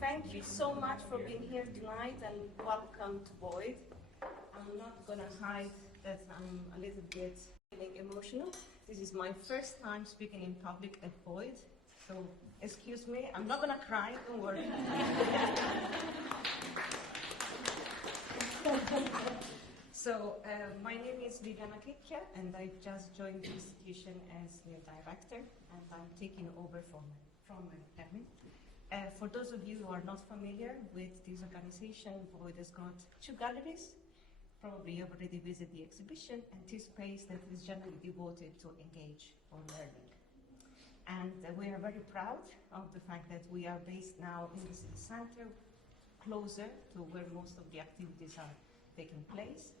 Thank you so much for being here tonight and welcome to Void. I'm not going to hide that I'm a little bit feeling emotional. This is my first time speaking in public at Void, so excuse me. I'm not going to cry, don't worry. So, my name is Viviana Kikya, and I just joined the institution as the director, and I'm taking over from Mary Cremin. For those of you who are not familiar with this organization, Void has got 2 galleries. Probably you've already visited the exhibition, and this space that is generally devoted to engage or learning. And we are very proud of the fact that we are based now in the city center, closer to where most of the activities are taking place.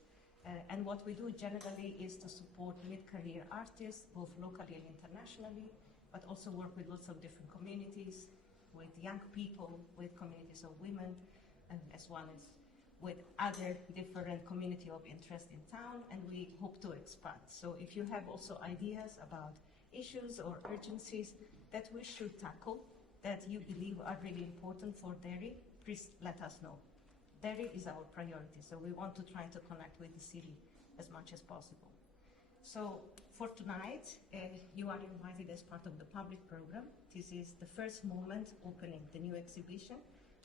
And what we do generally is to support mid-career artists, both locally and internationally, but also work with lots of different communities, with young people, with communities of women, and as well as with other different community of interest in town, and we hope to expand. So if you have also ideas about issues or urgencies that we should tackle, that you believe are really important for Derry, please let us know. Derry is our priority, so we want to try to connect with the city as much as possible. So for tonight, you are invited as part of the public program. This is the first moment opening the new exhibition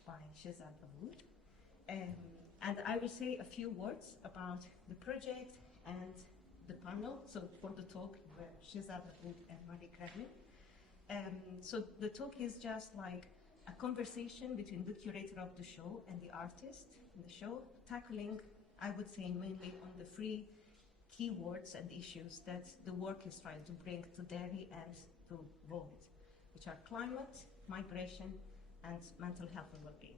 by Shezad Dawood. And I will say a few words about the project and the panel. So for the talk, you have Shezad Dawood and Mary Cremin. So the talk is just like a conversation between the curator of the show and the artist in the show, tackling, I would say, mainly on the 3 keywords and issues that the work is trying to bring to Derry and to Void, which are climate, migration, and mental health and well-being.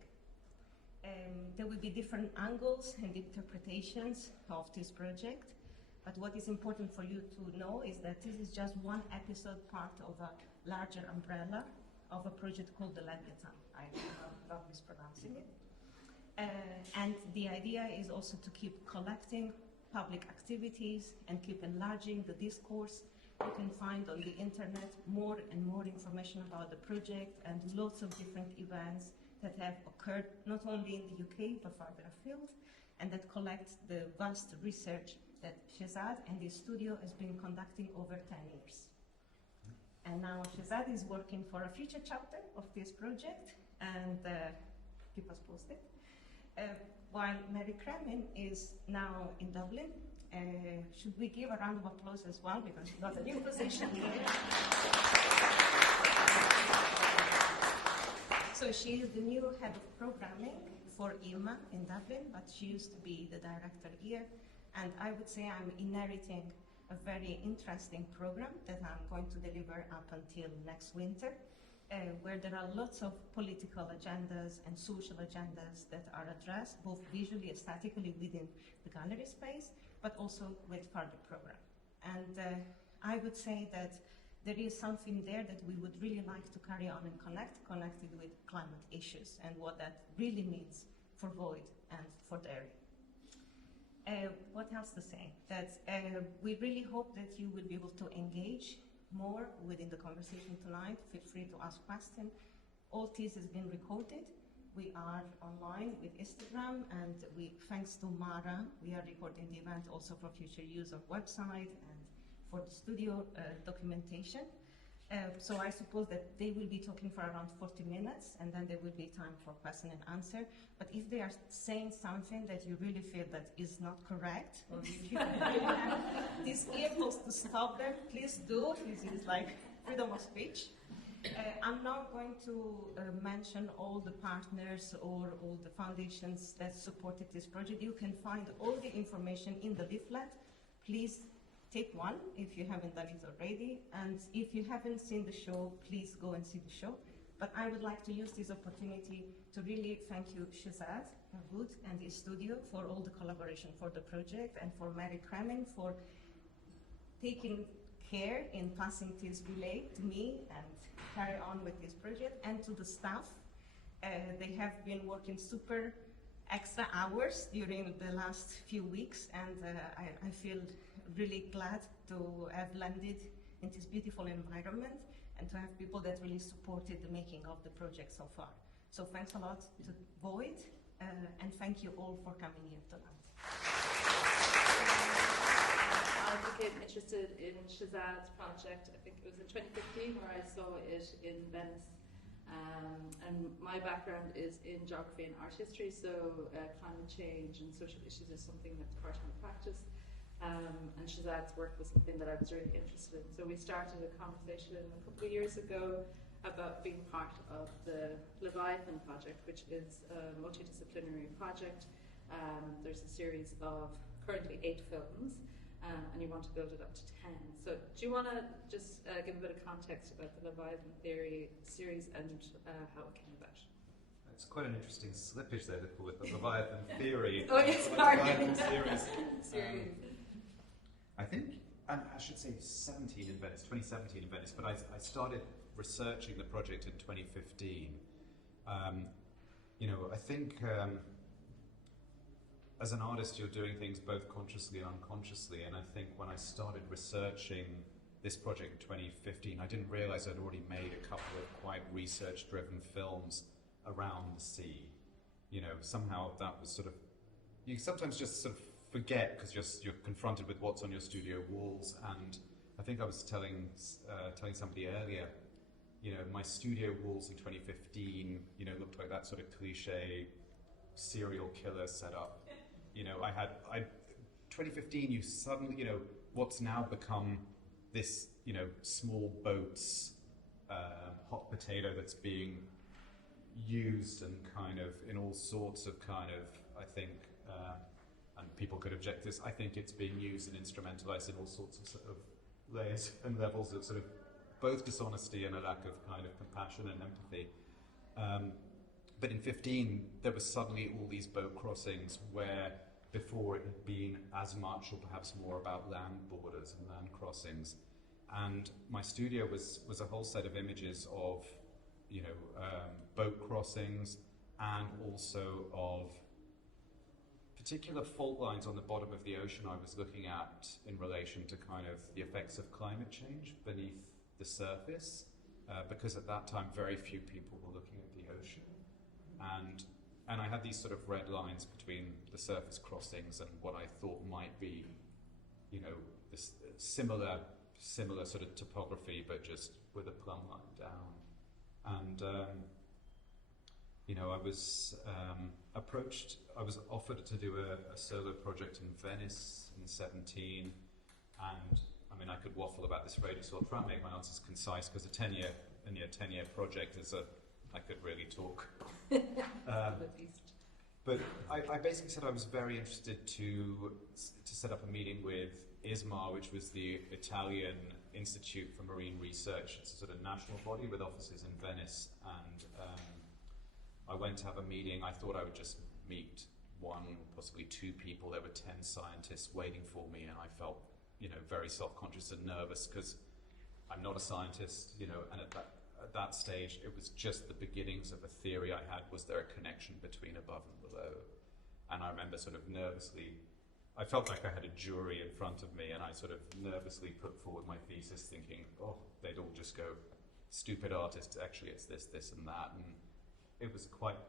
There will be different angles and interpretations of this project, but what is important for you to know is that this is just one episode, part of a larger umbrella of a project called the Leviathan. I love mispronouncing it. And the idea is also to keep collecting public activities and keep enlarging the discourse. You can find on the internet more and more information about the project and lots of different events that have occurred not only in the UK but farther afield, and that collect the vast research that Shezad and his studio has been conducting over 10 years. And now Shezad is working for a future chapter of this project, and keep us posted. While Mary Cremin is now in Dublin. Should we give a round of applause as well, because she got a new position here. So she is the new head of programming for IMA in Dublin, but she used to be the director here. And I would say I'm inheriting a very interesting program that I'm going to deliver up until next winter, where there are lots of political agendas and social agendas that are addressed, both visually, aesthetically within the gallery space, but also with further program. And I would say that there is something there that we would really like to carry on and connected with climate issues and what that really means for Void and for Derry. What else to say? That we really hope that you will be able to engage more within the conversation tonight. Feel free to ask questions. All this has been recorded. We are online with Instagram, and thanks to Mara, we are recording the event also for future use of website and for the studio documentation. So I suppose that they will be talking for around 40 minutes, and then there will be time for question and answer. But if they are saying something that you really feel that is not correct, or if you have this earphones to stop them, please do. This is like freedom of speech. I'm not going to mention all the partners or all the foundations that supported this project. You can find all the information in the leaflet. Please take one if you haven't done it already. And if you haven't seen the show, please go and see the show. But I would like to use this opportunity to really thank you, Shezad Dawood and his studio, for all the collaboration for the project, and for Mary Cremin for taking care in passing this relay to me and carry on with this project, and to the staff. They have been working super extra hours during the last few weeks, and I feel really glad to have landed in this beautiful environment and to have people that really supported the making of the project so far. So thanks a lot to Void, and thank you all for coming here tonight. I became interested in Shezad's project, I think it was in 2015, where I saw it in Venice. And my background is in geography and art history, so climate change and social issues is something that's part of my practice. And Shezad's work was something that I was really interested in. So we started a conversation a couple of years ago about being part of the Leviathan project, which is a multidisciplinary project. There's a series of currently 8 films, and you want to build it up to 10. So do you want to just give a bit of context about the Leviathan theory series and how it came about? It's quite an interesting slippage there with the Leviathan theory. Oh, yes, sorry. Leviathan series. Series. I think, and I should say 2017 in Venice, but I started researching the project in 2015. I think as an artist you're doing things both consciously and unconsciously, and I think when I started researching this project in 2015, I didn't realize I'd already made a couple of quite research-driven films around the sea. Somehow that was sort of, you sometimes just sort of forget because you're confronted with what's on your studio walls. And I think I was telling somebody earlier, my studio walls in 2015, looked like that sort of cliche serial killer setup. 2015, you suddenly, what's now become this, small boats, hot potato that's being used and kind of in all sorts of kind of, I think, and people could object to this, I think it's being used and instrumentalized in all sorts of sort of layers and levels of sort of both dishonesty and a lack of kind of compassion and empathy. But in 15, there was suddenly all these boat crossings where before it had been as much or perhaps more about land borders and land crossings. And my studio was a whole set of images of, boat crossings and also of particular fault lines on the bottom of the ocean I was looking at in relation to kind of the effects of climate change beneath the surface, because at that time very few people were looking at the ocean. And I had these sort of red lines between the surface crossings and what I thought might be, this similar sort of topography, but just with a plumb line down. And I was approached. I was offered to do a solo project in Venice in 17, and I mean I could waffle about this radio, so I'll try and make my answers concise because a 10-year project is I could really talk. But I basically said I was very interested to set up a meeting with ISMAR, which was the Italian Institute for Marine Research. It's a sort of national body with offices in Venice, and I went to have a meeting. I thought I would just meet one, possibly 2 people. There were 10 scientists waiting for me, and I felt, very self-conscious and nervous because I'm not a scientist, and at that stage, it was just the beginnings of a theory I had. Was there a connection between above and below? And I remember sort of nervously, I felt like I had a jury in front of me, and I sort of nervously put forward my thesis thinking, they'd all just go, stupid artists, actually it's this, this and that. And it was quite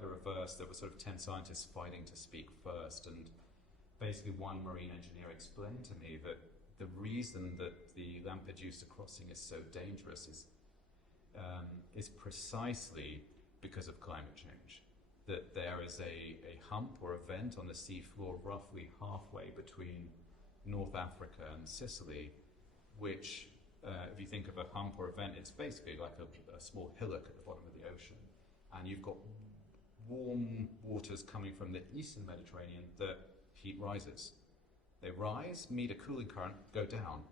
the reverse. There were sort of 10 scientists fighting to speak first, and basically one marine engineer explained to me that the reason that the Lampedusa crossing is so dangerous is precisely because of climate change. That there is a hump or a vent on the seafloor roughly halfway between North Africa and Sicily, which, if you think of a hump or a vent, it's basically like a small hillock at the bottom of the ocean. And you've got warm waters coming from the eastern Mediterranean that heat rises. They rise, meet a cooling current, go down.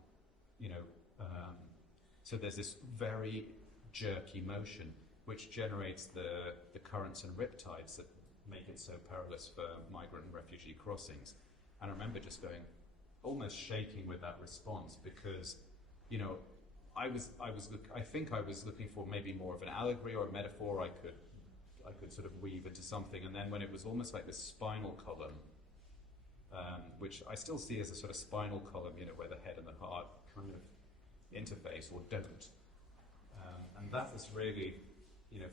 So there's this very jerky motion which generates the currents and riptides that make it so perilous for migrant and refugee crossings. And I remember just going, almost shaking with that response because, I think I was looking for maybe more of an allegory or a metaphor I could sort of weave into something. And then when it was almost like this spinal column, which I still see as a sort of spinal column, where the head and the heart kind of interface or don't. And that was really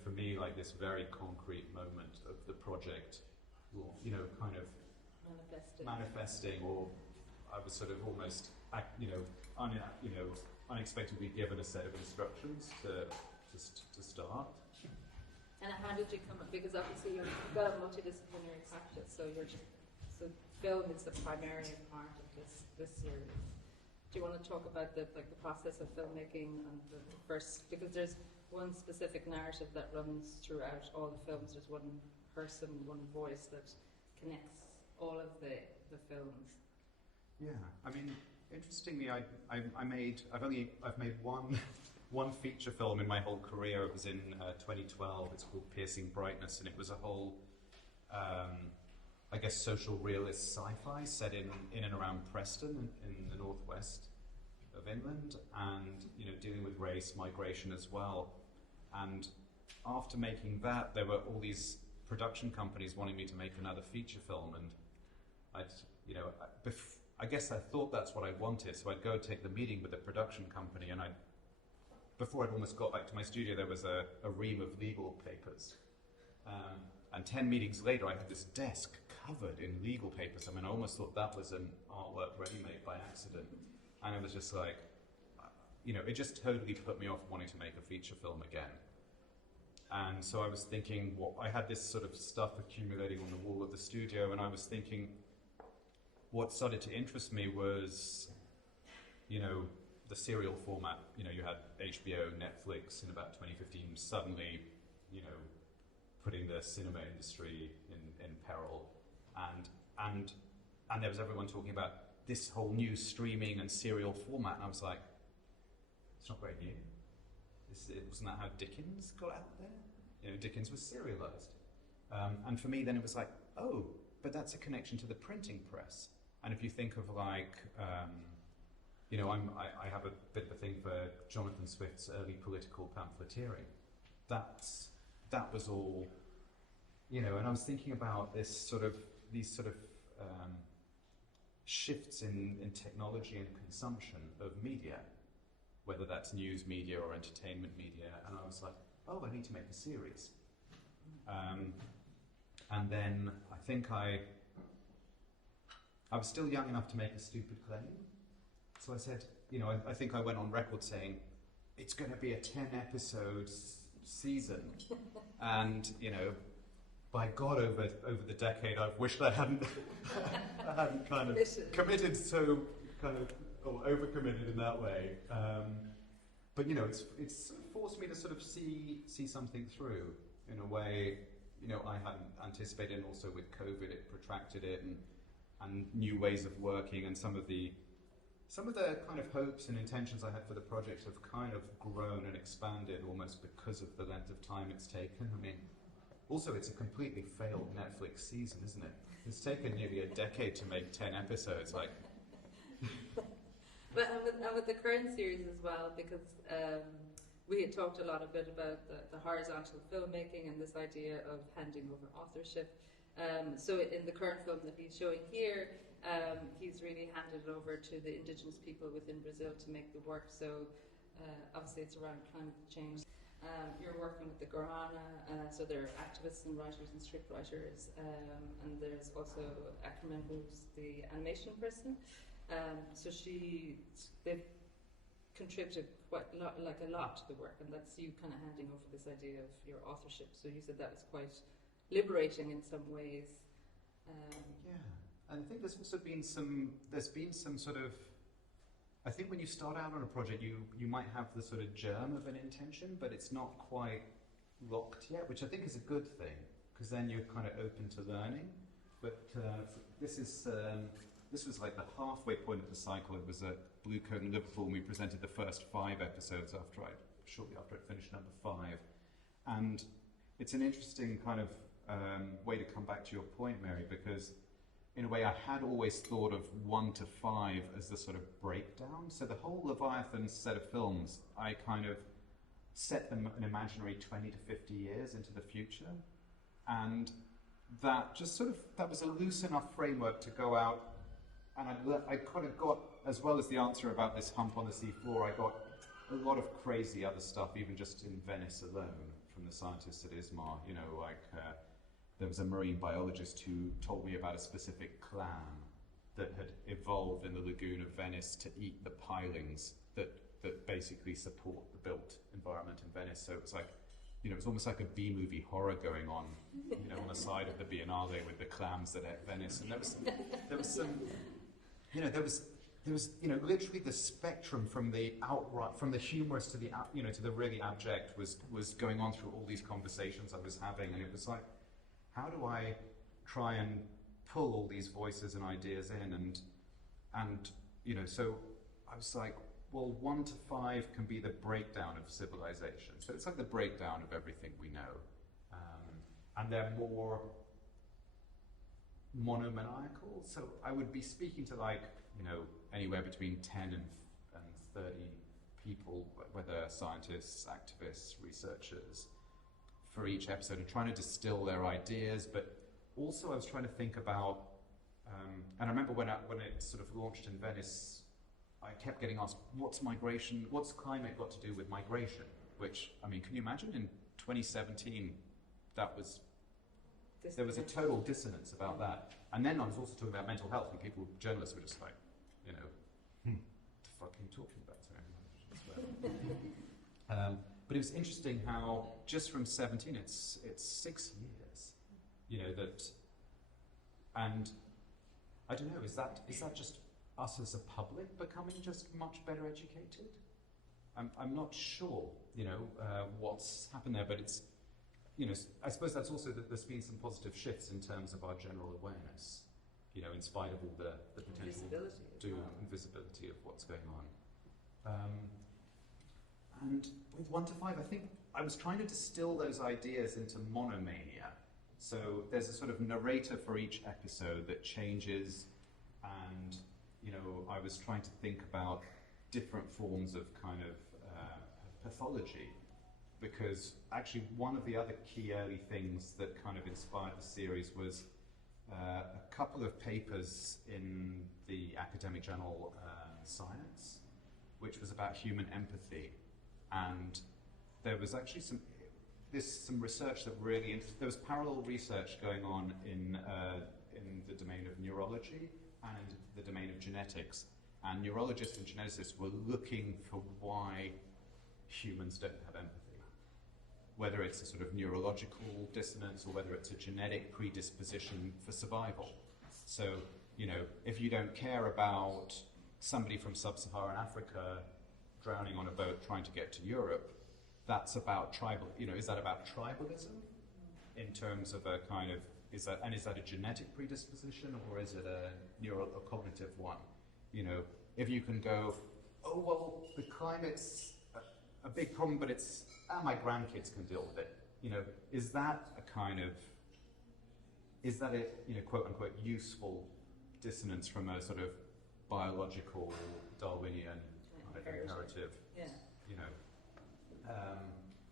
for me, like this very concrete moment of the project, kind of manifesting, or I was sort of almost, unexpectedly given a set of instructions to start. And how did you come up? Because obviously you've got a multidisciplinary practice, so film is the primary part of this series. Do you want to talk about the process of filmmaking and the first? Because there's one specific narrative that runs throughout all the films. There's one person, one voice that connects all of the films. Yeah, I mean, interestingly, I've made one feature film in my whole career. It was in 2012. It's called Piercing Brightness, and it was a whole, I guess, social realist sci-fi set in and around Preston in the northwest of England, and dealing with race, migration as well. And after making that, there were all these production companies wanting me to make another feature film, and I guess I thought that's what I wanted, so I'd go take the meeting with the production company, and before I'd almost got back to my studio, there was a ream of legal papers. And 10 meetings later, I had this desk covered in legal papers. I mean, I almost thought that was an artwork ready-made by accident. And it was just like, it just totally put me off wanting to make a feature film again. And so I was thinking, I had this sort of stuff accumulating on the wall of the studio, and I was thinking, what started to interest me was, the serial format. You had HBO, Netflix in about 2015 suddenly, putting the cinema industry in peril, and there was everyone talking about this whole new streaming and serial format, and I was like, it's not very new. Wasn't that how Dickens got out there? Dickens was serialized, and for me then it was like, oh, but that's a connection to the printing press. And if you think of like, I have a bit of a thing for Jonathan Swift's early political pamphleteering. That was all, and I was thinking about these sort of shifts in technology and consumption of media, whether that's news media or entertainment media, and I was like, oh, I need to make a series. And then I think I was still young enough to make a stupid claim. So I said, I think I went on record saying, it's going to be a 10-episode season. And, by God, over the decade, I've wished I hadn't kind of committed so kind of, or overcommitted in that way. But, it's forced me to sort of see something through in a way, I hadn't anticipated, and also with COVID, it protracted it, and new ways of working, and some of the kind of hopes and intentions I had for the project have kind of grown and expanded almost because of the length of time it's taken. I mean, also it's a completely failed Netflix season, isn't it? It's taken nearly a decade to make 10 episodes. Like, but and with the current series as well, because we had talked a bit about the horizontal filmmaking and this idea of handing over authorship. So in the current film that he's showing here, he's really handed it over to the indigenous people within Brazil to make the work. So obviously it's around climate change. You're working with the Guarana, so they're activists and writers and script writers, and there's also Cremin, who's the animation person. So they've contributed quite a lot to the work, and that's you kind of handing over this idea of your authorship. So you said that was quite liberating in some ways. Yeah, and I think there's also been some sort of, I think when you start out on a project, you might have the sort of germ of an intention, but it's not quite locked yet, which I think is a good thing, because then you're kind of open to learning. But this was like the halfway point of the cycle. It was at Blue Coat in Liverpool, and we presented the first 5 episodes shortly after it finished number 5. And it's an interesting kind of way to come back to your point, Mary, because in a way I had always thought of 1 to 5 as the sort of breakdown. So the whole Leviathan set of films, I kind of set them an imaginary 20 to 50 years into the future. And that was a loose enough framework to go out, and I kind of got, as well as the answer about this hump on the seafloor, I got a lot of crazy other stuff, even just in Venice alone, from the scientists at ISMAR. You know, like there was a marine biologist who told me about a specific clam that had evolved in the lagoon of Venice to eat the pilings that basically support the built environment in Venice. So it's like, you know, it's almost like a B-movie horror going on, you know, on the side of the Biennale with the clams that ate Venice. And there was some, you know, there was, you know, literally the spectrum from the humorous to the, you know, to the really abject was going on through all these conversations I was having. And it was like, how do I try and pull all these voices and ideas in? And you know, so I was like, well, 1 to 5 can be the breakdown of civilization. So it's like the breakdown of everything we know. And they're more monomaniacal. So I would be speaking to, like, you know, anywhere between 10 and 30 people, whether scientists, activists, researchers, for each episode, and trying to distill their ideas. But also I was trying to think about, and I remember when it sort of launched in Venice, I kept getting asked, what's climate got to do with migration? Which, I mean, can you imagine in 2017, there was a total dissonance about that. And then I was also talking about mental health, and journalists were just like, you know, what the fuck are you talking about? But it was interesting how just from 17, it's 6 years, you know, that, and I don't know, is that just us as a public becoming just much better educated? I'm not sure, you know, what's happened there, but it's, you know, I suppose that's also that there's been some positive shifts in terms of our general awareness, you know, in spite of all the potential doom and visibility of what's going on. And with 1 to 5, I think I was trying to distill those ideas into monomania. So there's a sort of narrator for each episode that changes, and, you know, I was trying to think about different forms of kind of pathology, because actually one of the other key early things that kind of inspired the series was a couple of papers in the academic journal Science, which was about human empathy. And there was actually some research that really, there was parallel research going on in the domain of neurology and the domain of genetics. And neurologists and geneticists were looking for why humans don't have empathy, whether it's a sort of neurological dissonance or whether it's a genetic predisposition for survival. So, you know, if you don't care about somebody from sub-Saharan Africa drowning on a boat trying to get to Europe, that's about is that about tribalism in terms of a kind of, is that a genetic predisposition, or is it a cognitive one? You know, if you can go, oh, well, the climate's a big problem, but my grandkids can deal with it. You know, is that a, you know, quote unquote useful dissonance from a sort of biological Darwinian imperative? Yeah. You know,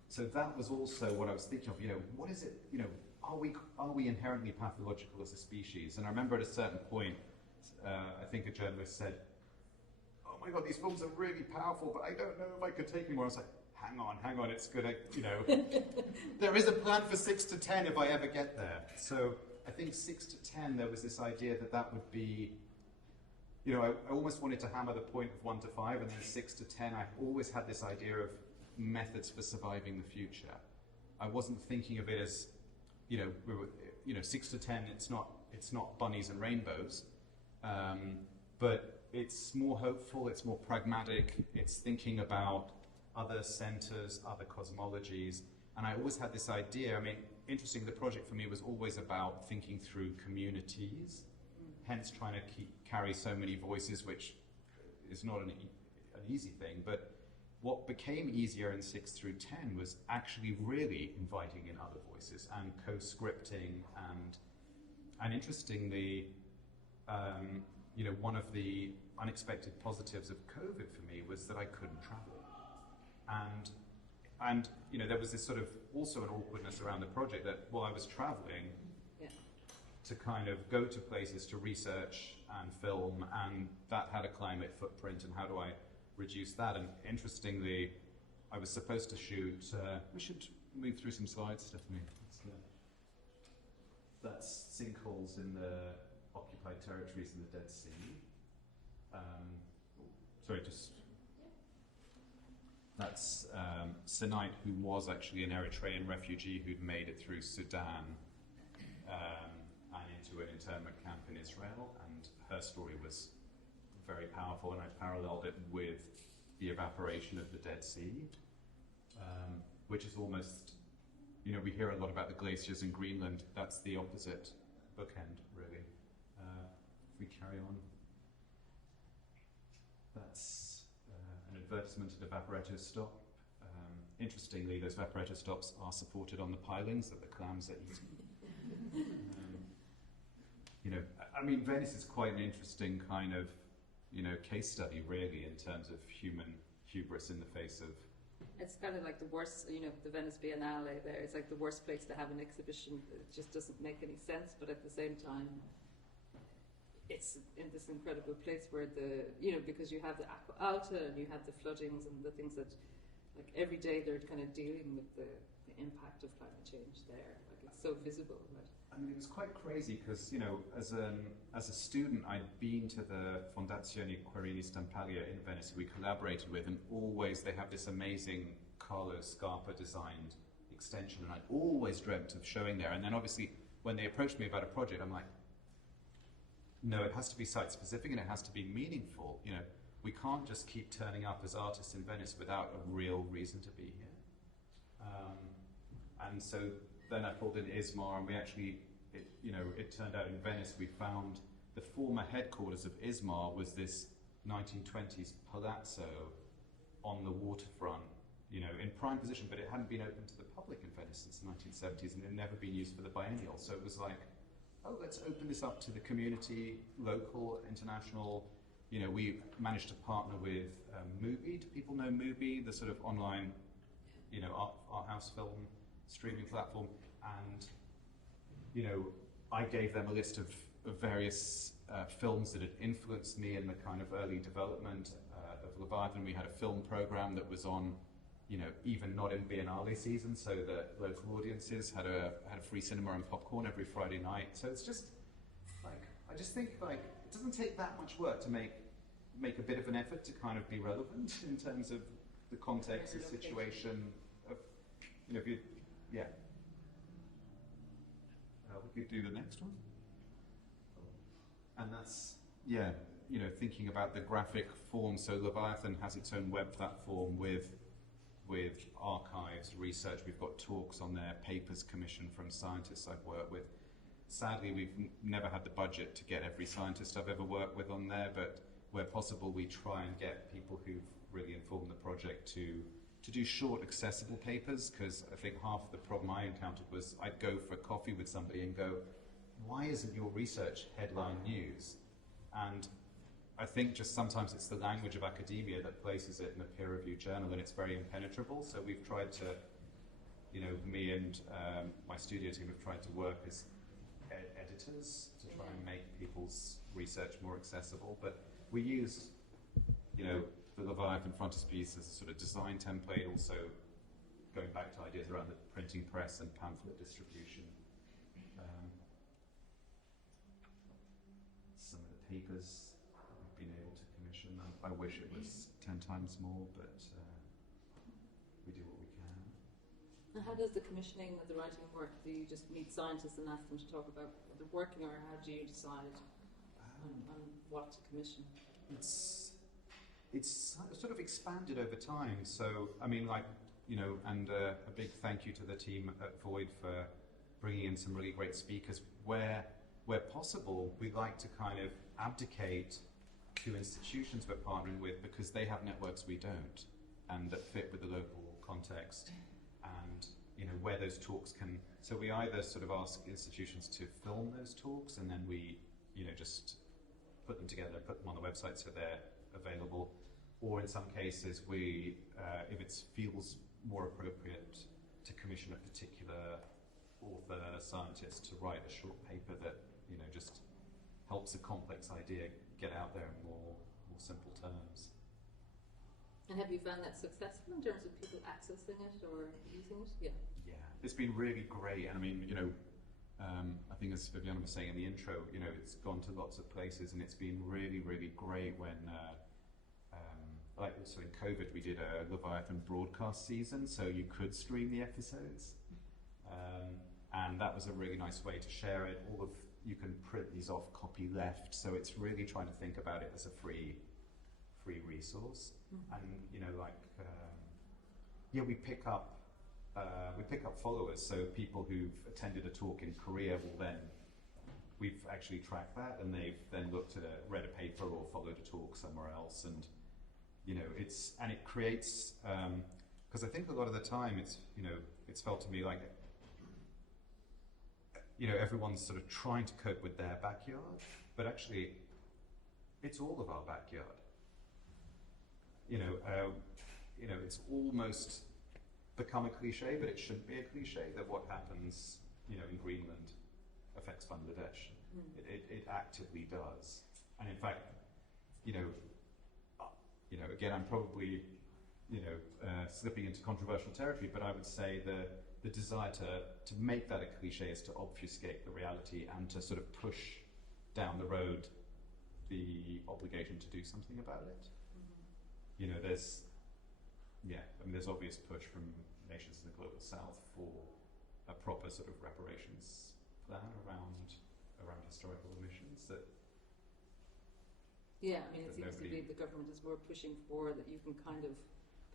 so that was also what I was thinking of. You know, what is it? You know, are we inherently pathological as a species? And I remember at a certain point, I think a journalist said, "Oh my God, these films are really powerful, but I don't know if I could take anymore." I was like, hang on, it's gonna, you know, there is a plan for 6 to 10 if I ever get there. So I think 6 to 10, there was this idea that would be, you know, I almost wanted to hammer the point of 1 to 5, and then 6 to 10, I always had this idea of methods for surviving the future. I wasn't thinking of it as, you know, 6 to 10, it's not bunnies and rainbows, but it's more hopeful, it's more pragmatic, it's thinking about other centers, other cosmologies. And I always had this idea, I mean, interesting, the project for me was always about thinking through communities, hence trying to carry so many voices, which is not an easy thing. But what became easier in 6 through 10 was actually really inviting in other voices and co-scripting. And interestingly, you know, one of the unexpected positives of COVID for me was that I couldn't travel. And you know, there was this sort of also an awkwardness around the project that while I was traveling to kind of go to places to research and film, and that had a climate footprint, and how do I reduce that. And interestingly, I was supposed to shoot. We should move through some slides, Stephanie. That's sinkholes in the occupied territories in the Dead Sea. That's Sinait, who was actually an Eritrean refugee who'd made it through Sudan and into an internment camp in Israel, and her story was very powerful, and I paralleled it with the evaporation of the Dead Sea, which is almost, we hear a lot about the glaciers in Greenland. That's the opposite bookend, really. If we carry on. That's an advertisement at evaporator stop. Interestingly, those evaporator stops are supported on the pilings that the clams are eating. Venice is quite an interesting kind of, case study, really, in terms of human hubris in the face of. It's kind of like the worst, the Venice Biennale there. It's like the worst place to have an exhibition. It just doesn't make any sense, but at the same time, it's in this incredible place where because you have the Aqua Alta and you have the floodings and the things that, like, every day they're kind of dealing with the impact of climate change there. Like, it's so visible. Right? It was quite crazy because, as a student, I'd been to the Fondazione Querini Stampaglia in Venice, who we collaborated with, and always they have this amazing Carlo Scarpa designed extension, and I'd always dreamt of showing there. And then obviously, when they approached me about a project, I'm like, no, it has to be site-specific and it has to be meaningful. We can't just keep turning up as artists in Venice without a real reason to be here. And so then I pulled in ISMAR, and we actually, it turned out in Venice we found the former headquarters of ISMAR was this 1920s palazzo on the waterfront, in prime position, but it hadn't been open to the public in Venice since the 1970s, and it had never been used for the biennial. So it was like, oh, let's open this up to the community, local, international. We managed to partner with Mubi. Do people know Mubi, the sort of online, art house film streaming platform? And, I gave them a list of various films that had influenced me in the kind of early development of Leviathan. We had a film program that was on, even not in Biennale season, so that local audiences had a free cinema and popcorn every Friday night. So it's just like, I just think like it doesn't take that much work to make a bit of an effort to kind of be relevant in terms of the context, the situation of, if you, yeah. We could do the next one. And that's, thinking about the graphic form. So Leviathan has its own web platform with archives, research. We've got talks on there, papers commissioned from scientists I've worked with. Sadly, we've never had the budget to get every scientist I've ever worked with on there, but where possible, we try and get people who've really informed the project to do short, accessible papers, because I think half the problem I encountered was I'd go for coffee with somebody and go, why isn't your research headline news? And I think just sometimes it's the language of academia that places it in a peer-reviewed journal, and it's very impenetrable. So we've tried to, me and my studio team have tried to work as editors to try and make people's research more accessible. But we use, the Leviathan frontispiece as a sort of design template, also going back to ideas around the printing press and pamphlet distribution. Some of the papers we've been able to commission. I wish it was 10 times more, but we do what we can. And how does the commissioning of the writing work? Do you just meet scientists and ask them to talk about what they're working, or how do you decide on what to commission? It's sort of expanded over time. So, and a big thank you to the team at Void for bringing in some really great speakers. Where possible, we like to kind of abdicate to institutions we're partnering with because they have networks we don't, and that fit with the local context. And, where those talks can... So we either sort of ask institutions to film those talks, and then we, just put them together, put them on the website so they're available. Or in some cases, we, if it feels more appropriate, to commission a particular author, scientist, to write a short paper that, just helps a complex idea get out there in more simple terms. And have you found that successful in terms of people accessing it or using it? Yeah. Yeah, it's been really great. And I mean, I think as Viviana was saying in the intro, it's gone to lots of places, and it's been really, really great when, so in COVID we did a Leviathan broadcast season, so you could stream the episodes, and that was a really nice way to share it. You can print these off, copy left, so it's really trying to think about it as a free resource. And we pick up followers. So people who've attended a talk in Korea we've actually tracked that, and they've then read a paper or followed a talk somewhere else, and it creates, because I think a lot of the time it's felt to me like everyone's sort of trying to cope with their backyard, but actually it's all of our backyard. It's almost become a cliche, but it shouldn't be a cliche, that what happens, in Greenland affects Bangladesh. It actively does. And in fact, again, I'm probably, slipping into controversial territory, but I would say the desire to make that a cliche is to obfuscate the reality and to sort of push down the road the obligation to do something about it. There's obvious push from nations in the global south for a proper sort of reparations plan around historical emissions that. Yeah, it seems to be the government is more pushing for that you can kind of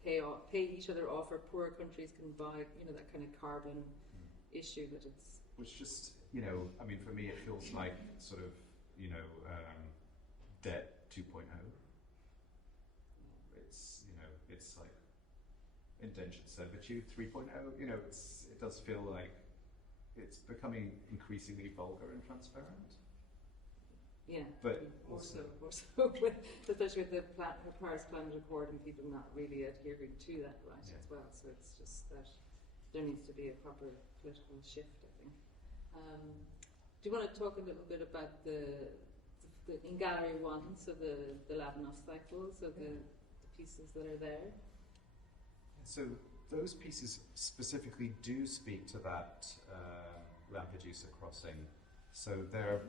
pay each other off, or poorer countries can buy, that kind of carbon issue that it's. Which just, for me it feels like sort of, debt 2.0. It's like indentured servitude 3.0. It does feel like it's becoming increasingly vulgar and transparent. Yeah, but more so, especially with the Paris Climate Accord and people not really adhering to that as well. So it's just that there needs to be a proper political shift, I think. Do you want to talk a little bit about the in Gallery 1, so the Leviathan cycle, so the pieces that are there? So those pieces specifically do speak to that Lampedusa crossing. So they're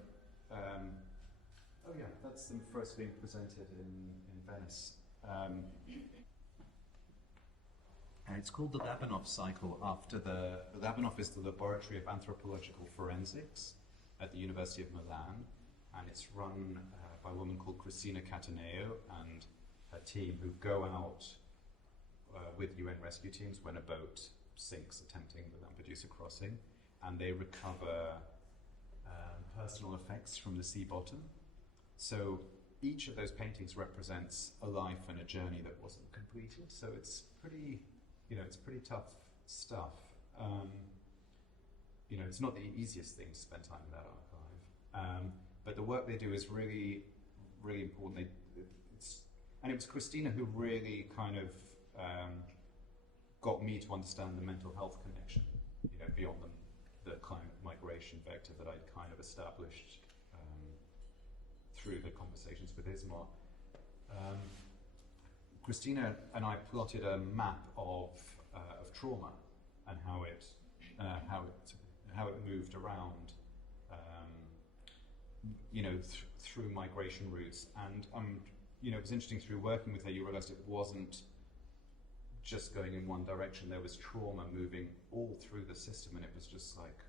that's them first being presented in Venice. And it's called the Lebanov cycle after the Lebanov is the Laboratory of Anthropological Forensics at the University of Milan, and it's run by a woman called Cristina Cataneo and her team, who go out with UN rescue teams when a boat sinks attempting the Lampedusa crossing, and they recover personal effects from the sea bottom. So each of those paintings represents a life and a journey that wasn't completed. So it's pretty, it's pretty tough stuff. It's not the easiest thing to spend time in that archive. But the work they do is really, really important. And it was Christina who really kind of got me to understand the mental health connection, beyond the climate migration vector that I'd kind of established through the conversations with Ismar. Christina and I plotted a map of trauma and how it moved around, through migration routes. And it was interesting, through working with her, you realised it wasn't just going in one direction. There was trauma moving all through the system, and it was just like,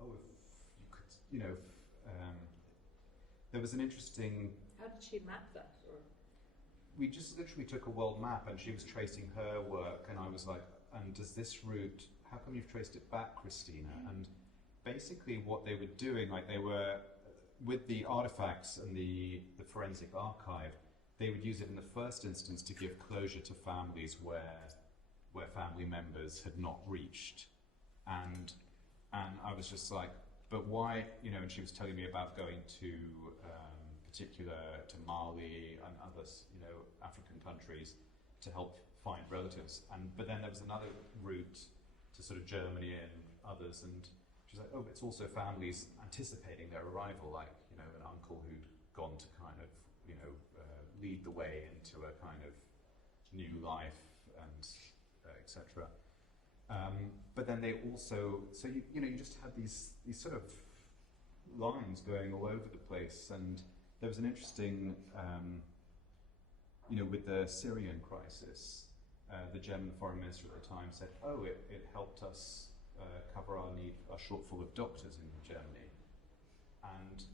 if you could, there was an interesting. How did she map that? Or? We just literally took a world map, and she was tracing her work, and I was like, and does this route, how come you've traced it back, Christina? And basically what they were doing, like they were, with the artifacts and the forensic archive, they would use it in the first instance to give closure to families where family members had not reached. And I was just like, but why, and she was telling me about going to to Mali and other, African countries to help find relatives. But then there was another route to sort of Germany and others, and she's like, it's also families anticipating their arrival, like, an uncle who'd gone to kind of, lead the way into a kind of new life and etc. But then they also, so you just had these sort of lines going all over the place, and there was an interesting, with the Syrian crisis, the German foreign minister at the time said, "Oh, it helped us cover our shortfall of doctors in Germany." And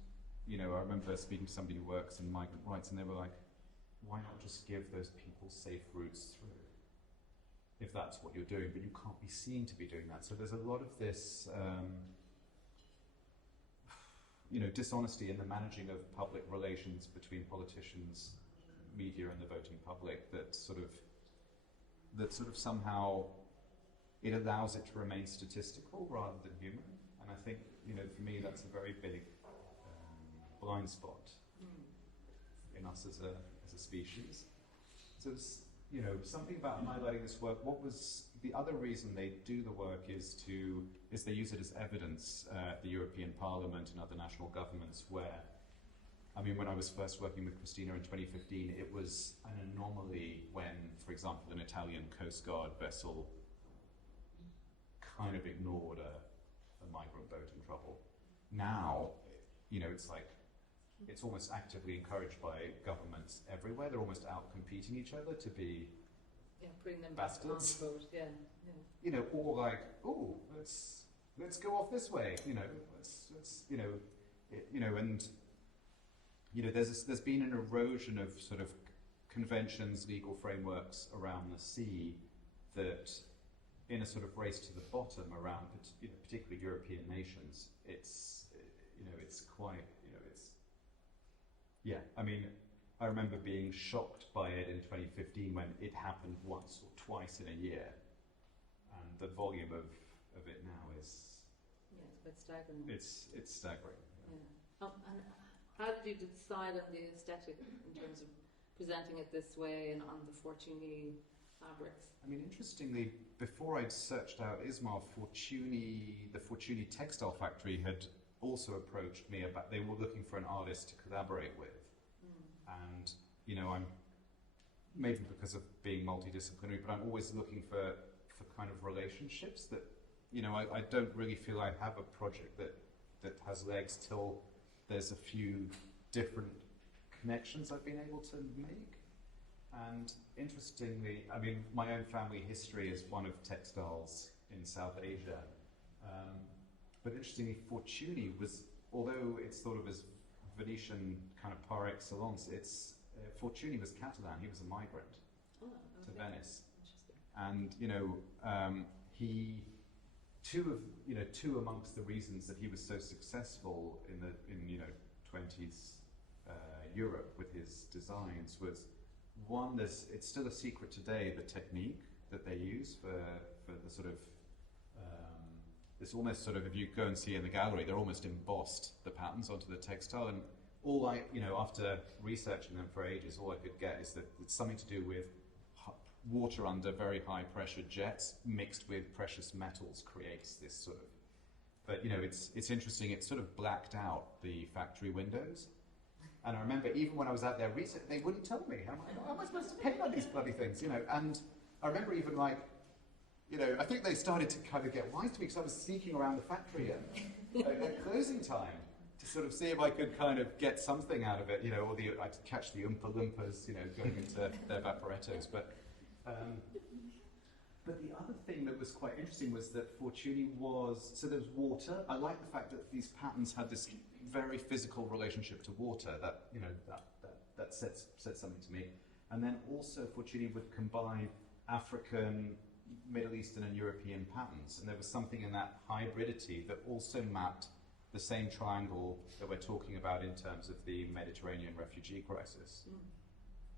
I remember speaking to somebody who works in migrant rights, and they were like, "Why not just give those people safe routes through, if that's what you're doing? But you can't be seen to be doing that." So there's a lot of this, dishonesty in the managing of public relations between politicians, media, and the voting public that sort of somehow it allows it to remain statistical rather than human. And I think, for me, that's a very big blind spot in us as a species. So it's, something about highlighting this work. What was the other reason they do the work is they use it as evidence at the European Parliament and other national governments where, when I was first working with Christina in 2015, it was an anomaly when, for example, an Italian Coast Guard vessel kind of ignored a migrant boat in trouble. Now, it's like, it's almost actively encouraged by governments everywhere. They're almost out competing each other to be putting them bastards. back on the boat. Or like, oh, let's go off this way. And there's been an erosion of sort of conventions, legal frameworks around the sea that, in a sort of race to the bottom around, particularly European nations, it's quite. I remember being shocked by it in 2015 when it happened once or twice in a year, and the volume of it now is... Yeah, it's quite staggering. It's staggering. Yeah. And how did you decide on the aesthetic in terms of presenting it this way and on the Fortuny fabrics? Interestingly, before I'd searched out Ismail, the Fortuny textile factory had also approached me about, they were looking for an artist to collaborate with. And, I'm, maybe because of being multidisciplinary, but I'm always looking for kind of relationships that, I don't really feel I have a project that has legs till there's a few different connections I've been able to make. And interestingly, my own family history is one of textiles in South Asia. But interestingly, Fortuny was, although it's thought of as Venetian kind of par excellence, Fortuny was Catalan. He was a migrant to Venice, and two amongst the reasons that he was so successful in 20s Europe with his designs was one. It's still a secret today, the technique that they use for the sort of. It's almost sort of, if you go and see in the gallery, they're almost embossed, the patterns onto the textile. And all after researching them for ages, all I could get is that it's something to do with water under very high pressure jets mixed with precious metals creates this sort of. But it's interesting. It's sort of blacked out the factory windows. And I remember even when I was out there researching, they wouldn't tell me how am I supposed to paint on these bloody things, And I remember even I think they started to kind of get wise to me because I was sneaking around the factory at closing time to sort of see if I could kind of get something out of it, or I'd catch the Oompa Loompas, going into their vaporettos. But the other thing that was quite interesting was that Fortuny so there was water. I like the fact that these patterns had this very physical relationship to water that, that said something to me. And then also Fortuny would combine African, Middle Eastern and European patterns, and there was something in that hybridity that also mapped the same triangle that we're talking about in terms of the Mediterranean refugee crisis.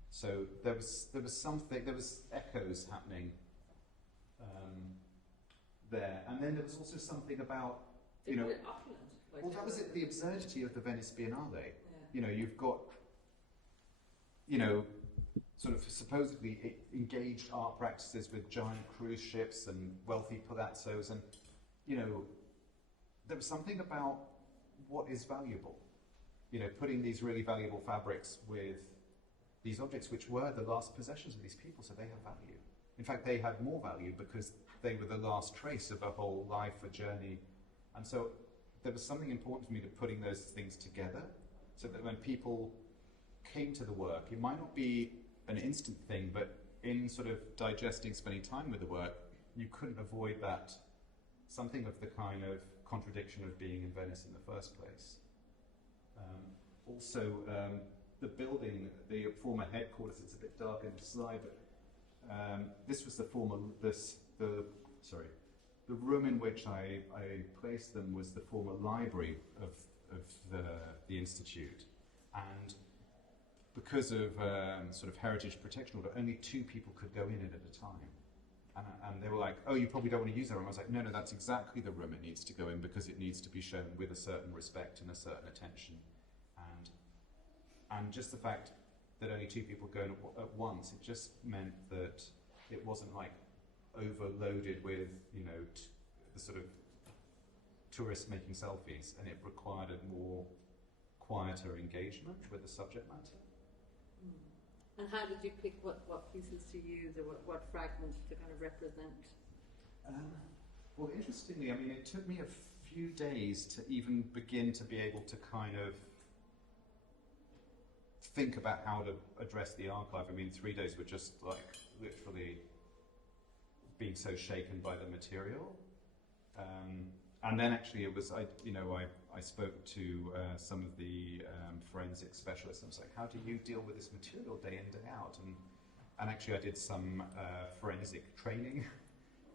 So there was echoes happening there, and then there was also something about that was it, the absurdity of the Venice Biennale. Yeah. You've got sort of supposedly engaged art practices with giant cruise ships and wealthy palazzos, and there was something about what is valuable. Putting these really valuable fabrics with these objects which were the last possessions of these people, so they have value. In fact, they had more value because they were the last trace of a whole life, a journey. And so there was something important for me to putting those things together so that when people came to the work, it might not be an instant thing, but in sort of digesting, spending time with the work, you couldn't avoid that, something of the kind of contradiction of being in Venice in the first place. Also, the building, the former headquarters, it's a bit dark in the slide, but this was the former, the room in which I placed them was the former library of the Institute. And because of sort of heritage protection order, only 2 people could go in it at a time. And they were like, oh, you probably don't want to use that room. I was like, no, that's exactly the room it needs to go in because it needs to be shown with a certain respect and a certain attention. And just the fact that only 2 people go in at once, it just meant that it wasn't like overloaded with, the sort of tourists making selfies, and it required a more quieter engagement with the subject matter. And how did you pick what pieces to use or what fragments to kind of represent? Well, interestingly, I mean, it took me a few days to even begin to be able to kind of think about how to address the archive. I mean, 3 days were just like literally being so shaken by the material. And then actually it was, I spoke to some of the forensic specialists and I was like, how do you deal with this material day in, day out? And actually I did some forensic training,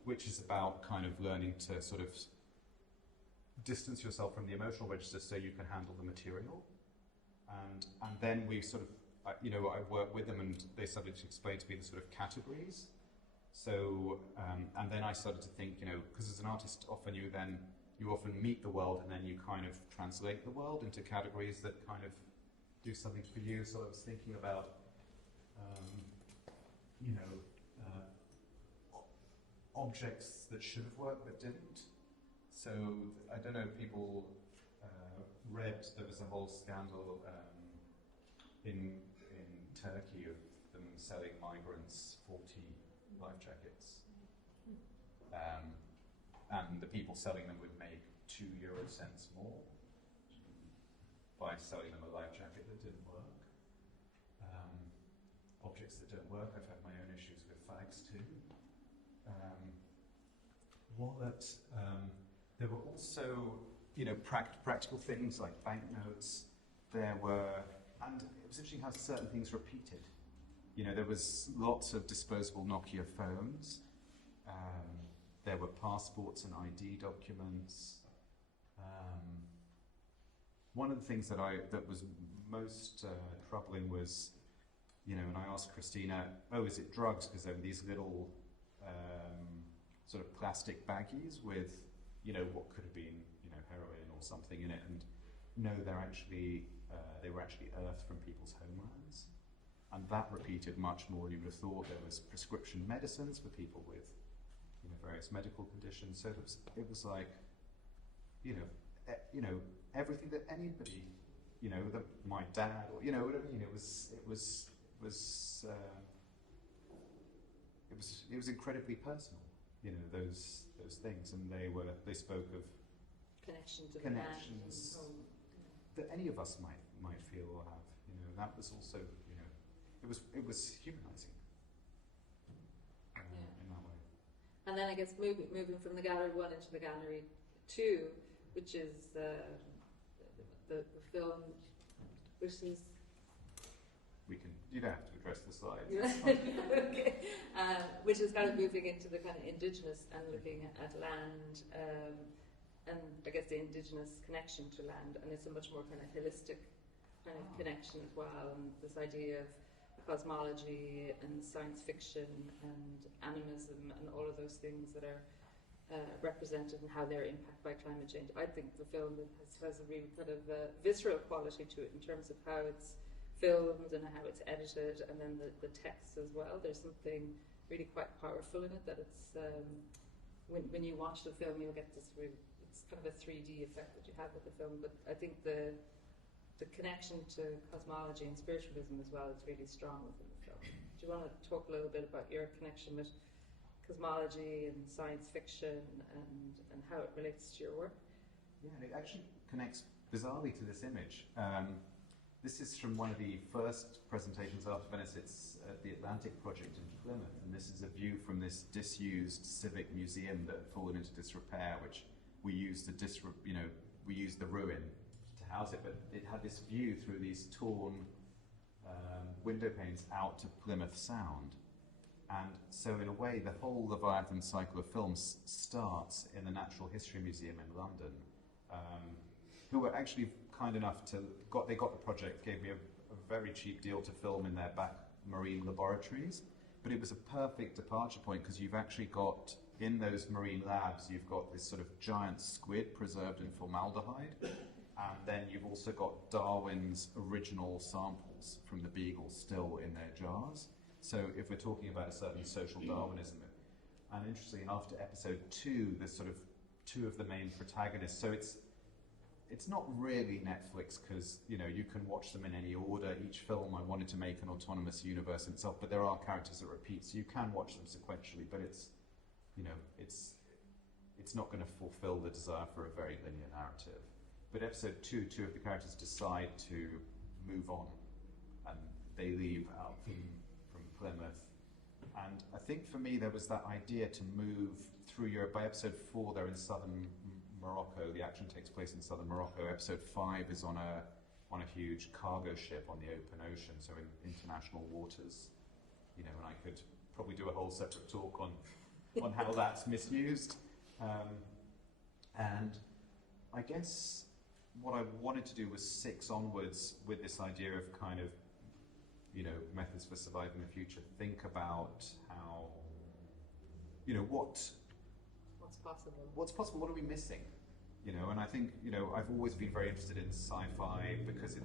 which is about kind of learning to sort of distance yourself from the emotional register so you can handle the material. And then we sort of, I worked with them and they started to explain to me the sort of categories. So, and then I started to think, because as an artist, you often meet the world and then you kind of translate the world into categories that kind of do something for you. So I was thinking about, objects that should have worked but didn't. So I don't know if people read, there was a whole scandal in Turkey of them selling migrants 40 life jackets. And the people selling them would make 2 euro cents more by selling them a life jacket that didn't work. Objects that don't work, I've had my own issues with fags too. There were also, practical things like banknotes. There were, and it was interesting how certain things repeated. There was lots of disposable Nokia phones. There were passports and ID documents. One of the things that was most troubling was, and I asked Christina, oh, is it drugs? Because there were these little sort of plastic baggies with, what could have been, heroin or something in it. And no, they were actually earth from people's homelands. And that repeated much more than you would have thought. There was prescription medicines for people with, various medical conditions. So it was like, everything that anybody, that my dad or what I mean. It was incredibly personal. Those things, and they spoke of connections that any of us might feel or have. That was also, it was humanizing. In that way. And then I guess moving from the gallery 1 into the gallery 2, which is the film, which is. You don't have to address the slides. Okay. Which is kind of moving into the kind of indigenous and looking at land, and I guess the indigenous connection to land, and it's a much more kind of holistic kind of connection as well, and this idea of cosmology and science fiction and animism and all of those things that are represented and how they're impacted by climate change. I think the film has a really kind of visceral quality to it in terms of how it's filmed and how it's edited, and then the text as well. There's something really quite powerful in it that it's when you watch the film you'll get this really, it's kind of a 3D effect that you have with the film. But I think the the connection to cosmology and spiritualism as well is really strong within the film. Do you want to talk a little bit about your connection with cosmology and science fiction and how it relates to your work? Yeah, and it actually connects bizarrely to this image. This is from one of the first presentations after Venice. It's at the Atlantic Project in Plymouth, and this is a view from this disused civic museum that had fallen into disrepair, which we used we used the ruin to house it, but it had this view through these torn window panes out to Plymouth Sound. And so in a way, the whole Leviathan cycle of films starts in the Natural History Museum in London, who were actually kind enough they got the project, gave me a very cheap deal to film in their back marine laboratories. But it was a perfect departure point because you've actually got, in those marine labs, you've got this sort of giant squid preserved in formaldehyde. And then you've also got Darwin's original samples from the beagle still in their jars. So if we're talking about a certain social Darwinism, and interestingly, after episode 2, there's sort of 2 of the main protagonists. So it's not really Netflix because you can watch them in any order. Each film I wanted to make an autonomous universe in itself, but there are characters that repeat, so you can watch them sequentially. But it's not going to fulfill the desire for a very linear narrative. But episode 2 of the characters decide to move on, and they leave out from Plymouth. And I think for me there was that idea to move through Europe. By episode 4 they're in southern Morocco. The action takes place in southern Morocco. Episode 5 is on a huge cargo ship on the open ocean, so in international waters. And I could probably do a whole separate talk on how that's misused. And I guess what I wanted to do was 6 onwards with this idea of kind of, methods for surviving the future. Think about how, what's possible. What's possible? What are we missing? And I think, I've always been very interested in sci-fi because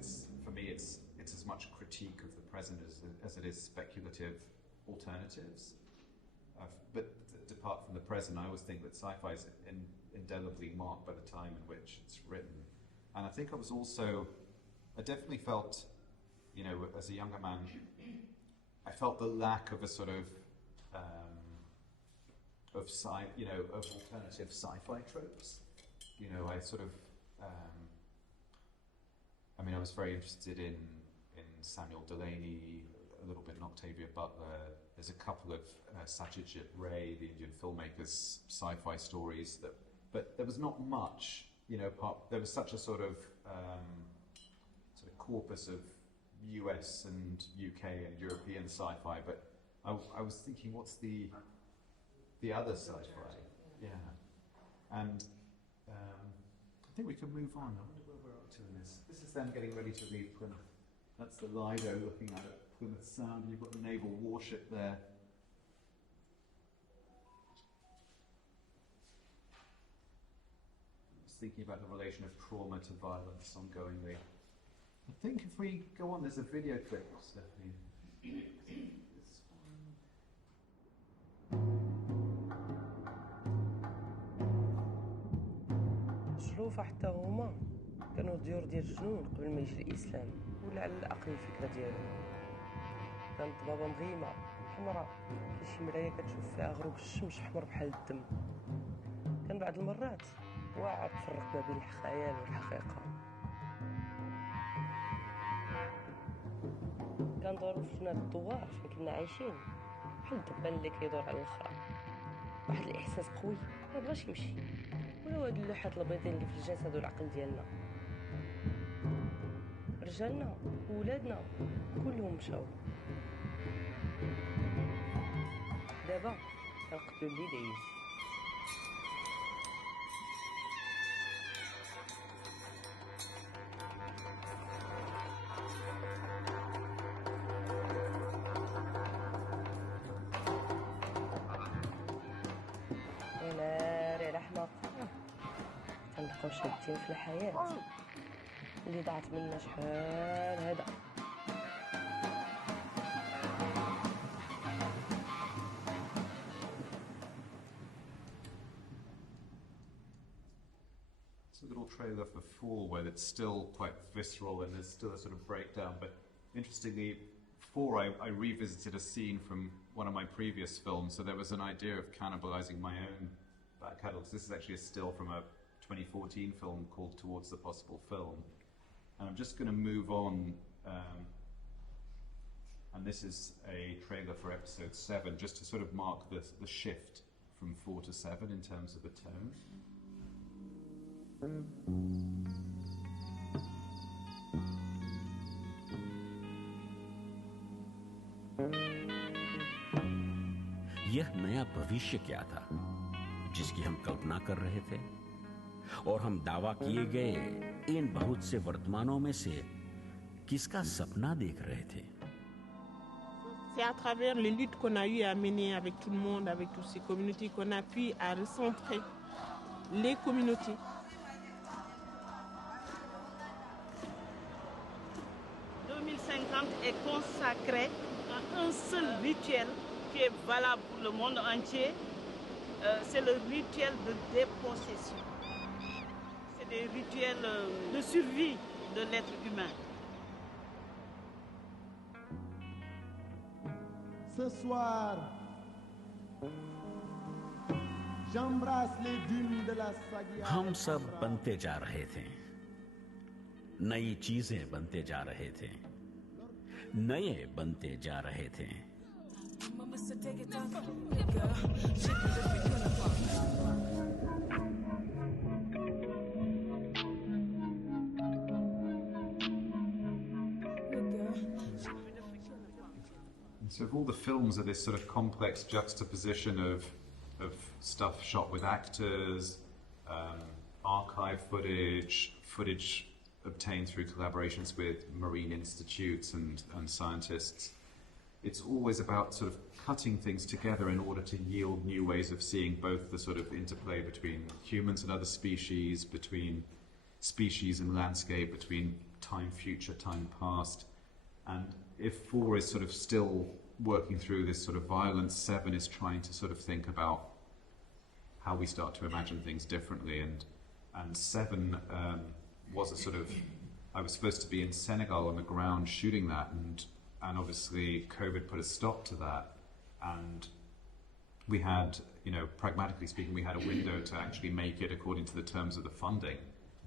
for me it's as much critique of the present as it is speculative alternatives. But apart from the present, I always think that sci-fi is indelibly marked by the time in which it's written. And I think I definitely felt, as a younger man, I felt the lack of a sort of alternative sci-fi tropes. I sort of, I was very interested in Samuel Delaney, a little bit in Octavia Butler. There's a couple of Satyajit Ray, the Indian filmmaker's sci-fi stories, but there was not much. There was such a sort of corpus of US and UK and European sci-fi, but I was thinking, what's the other sci-fi? Yeah, and I think we can move on. I wonder where we're up to in this. This is them getting ready to leave Plymouth. That's the Lido looking out at Plymouth Sound. You've got the naval warship there. Thinking about the relation of trauma to violence ongoingly. I think if we go on, there's a video clip, Stephanie. الشروفة حتى هما كانوا ديور ديال الجنون قبل ما يجي الإسلام، ولا على الأقل الفكرة ديالهم. كانت ضبابة مغيمة حمراء، كاين شي مراية كتشوف فيها غروب الشمس حمر بحال الدم. كان بعض المرات واعر تفرق ما بين الخيال والحقيقة. كندورو في جناب الدوار فين كنا عايشين بحال الدبان اللي كيدور على الخرا. واحد الإحساس قوي ما بغاش يمشي، ولو هاد اللوحات البيضين اللي في الجسد والعقل ديالنا. رجالنا وولادنا كلهم مشاو. دابا كنقتلو اللي دايز. كنبقاو شادين في الحياة اللي ضاعت منا شحال هذا. a little trailer for 4 where it's still quite visceral and there's still a sort of breakdown. But interestingly, 4, I revisited a scene from one of my previous films, so there was an idea of cannibalizing my own back catalogue. This is actually a still from a 2014 film called Towards the Possible Film. And I'm just going to move on, and this is a trailer for episode 7, just to sort of mark the shift from 4 to 7 in terms of the tone. यह नया भविष्य क्या था जिसकी हम कल्पना कर रहे थे और हम दावा किए गए इन बहुत से वर्तमानों में से किसका सपना देख रहे थे? C'est à travers les luttes qu'on a eu à mener avec tout le monde, avec toutes ces communautés, qu'on a pu à recentrer les communautés. Est consacré à un seul rituel qui est valable pour le monde entier, c'est le rituel de dépossession. C'est des rituels de survie de l'être humain. Ce soir, j'embrasse les dunes de la Sagia. हम सब बनते जा रहे थे, नई चीजें बनते जा रहे थे, नए बनते जा रहे थे. So if all the films are this sort of complex juxtaposition of stuff shot with actors, archive footage obtained through collaborations with marine institutes and scientists, it's always about sort of cutting things together in order to yield new ways of seeing both the sort of interplay between humans and other species, between species and landscape, between time future, time past. And if 4 is sort of still working through this sort of violence, 7 is trying to sort of think about how we start to imagine things differently. And 7 was a sort of, I was supposed to be in Senegal on the ground shooting that, and obviously COVID put a stop to that. And we had, pragmatically speaking, we had a window to actually make it according to the terms of the funding.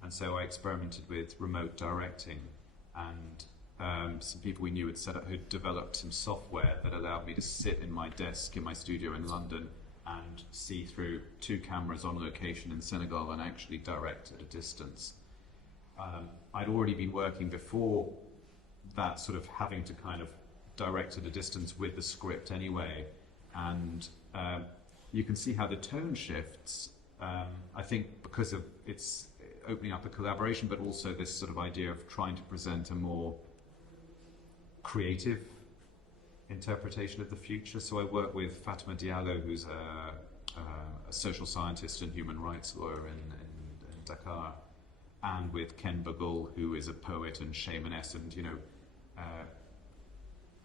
And so I experimented with remote directing, and some people we knew had developed some software that allowed me to sit in my desk in my studio in London and see through 2 cameras on location in Senegal and actually direct at a distance. I'd already been working before that, sort of having to kind of direct at a distance with the script anyway, and you can see how the tone shifts, I think because of its opening up a collaboration, but also this sort of idea of trying to present a more creative interpretation of the future. So I work with Fatima Diallo, who's a social scientist and human rights lawyer in Dakar, and with Ken Bagul, who is a poet and shamaness. And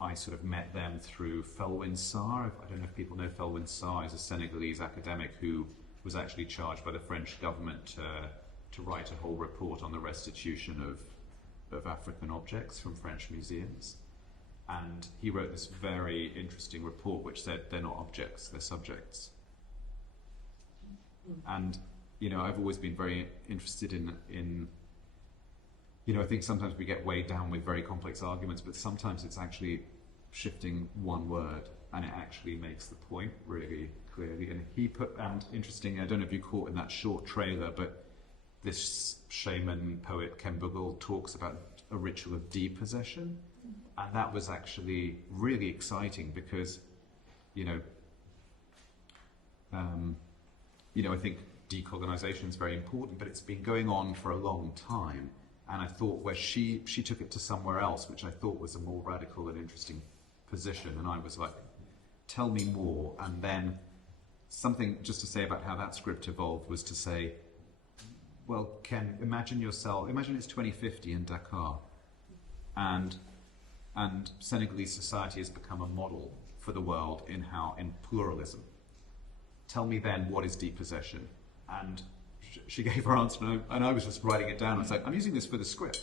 I sort of met them through Felwine Sarr. I don't know if people know Felwine Sarr. He's a Senegalese academic who was actually charged by the French government to write a whole report on the restitution of African objects from French museums. And he wrote this very interesting report which said they're not objects, they're subjects. And I've always been very interested in I think sometimes we get weighed down with very complex arguments, but sometimes it's actually shifting one word and it actually makes the point really clearly. And interesting, I don't know if you caught in that short trailer, but this shaman poet Ken Bagul talks about a ritual of depossession, and that was actually really exciting because I think decolonization is very important, but it's been going on for a long time. And I thought where she took it to somewhere else, which I thought was a more radical and interesting position, and I was like, tell me more. And then something just to say about how that script evolved was to say, well, Ken, imagine it's 2050 in Dakar, and Senegalese society has become a model for the world in pluralism. Tell me then, what is depossession? And she gave her answer, and I was just writing it down. I was like, I'm using this for the script.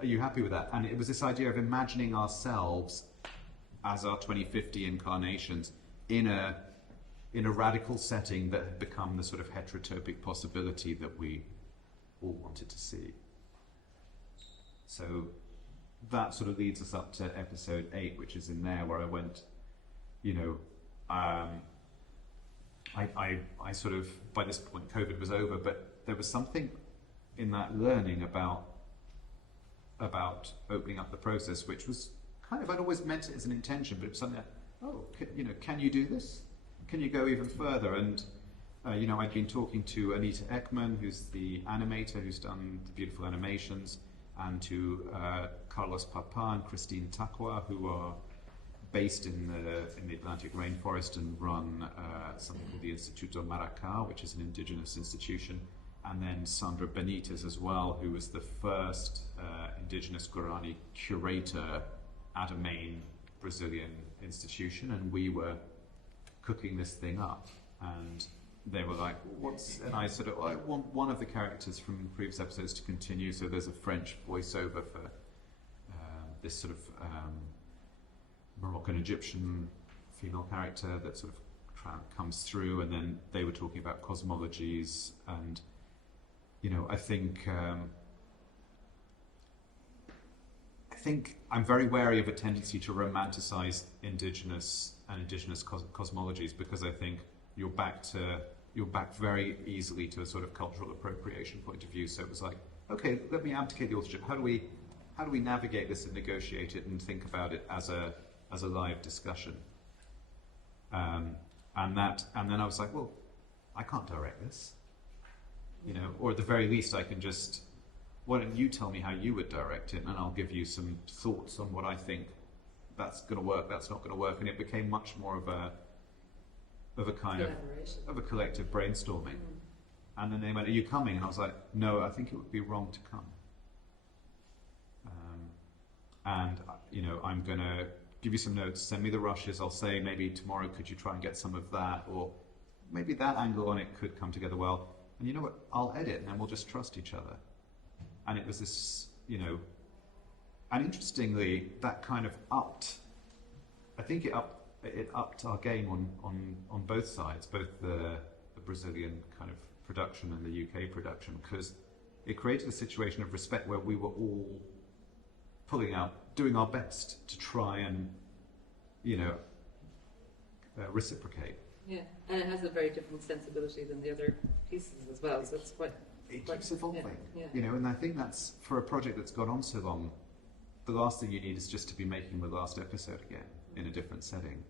Are you happy with that? And it was this idea of imagining ourselves as our 2050 incarnations in a radical setting that had become the sort of heterotopic possibility that we all wanted to see. So that sort of leads us up to episode 8, which is in there, where I went, I sort of, by this point, COVID was over, but there was something in that learning about opening up the process, which was kind of, I'd always meant it as an intention, but it was something that, can you do this? Can you go even further? And, I'd been talking to Anita Ekman, who's the animator who's done the beautiful animations, and to Carlos Papa and Christine Takwa, who are based in the Atlantic rainforest and run something called the Instituto Maracá, which is an indigenous institution, and then Sandra Benitez as well, who was the first indigenous Guarani curator at a main Brazilian institution, and we were cooking this thing up, and they were like, and I said, I want one of the characters from previous episodes to continue, so there's a French voiceover for this sort of Moroccan Egyptian female character that sort of comes through, and then they were talking about cosmologies, and I think I'm very wary of a tendency to romanticize indigenous cosmologies, because I think you're back very easily to a sort of cultural appropriation point of view. So it was like, okay, let me abdicate the authorship. How do we navigate this and negotiate it and think about it as a live discussion? And then I was like, well, I can't direct this, or at the very least I can just, why don't you tell me how you would direct it, and I'll give you some thoughts on what I think that's going to work, that's not going to work. And it became much more of a kind of a collective brainstorming. And then they went, are you coming? And I was like, no, I think it would be wrong to come. I'm going to give you some notes, send me the rushes. I'll say, maybe tomorrow could you try and get some of that, or maybe that angle on it could come together well. And you know what, I'll edit, and then we'll just trust each other. And it was this, and interestingly, that kind of upped, I think it upped our game on both sides, both the Brazilian kind of production and the UK production, because it created a situation of respect where we were all pulling out, doing our best to try and, reciprocate. Yeah, and it has a very different sensibility than the other pieces as well, so it's quite... It keeps evolving, yeah. And I think that's, for a project that's gone on so long, the last thing you need is just to be making the last episode again in a different setting.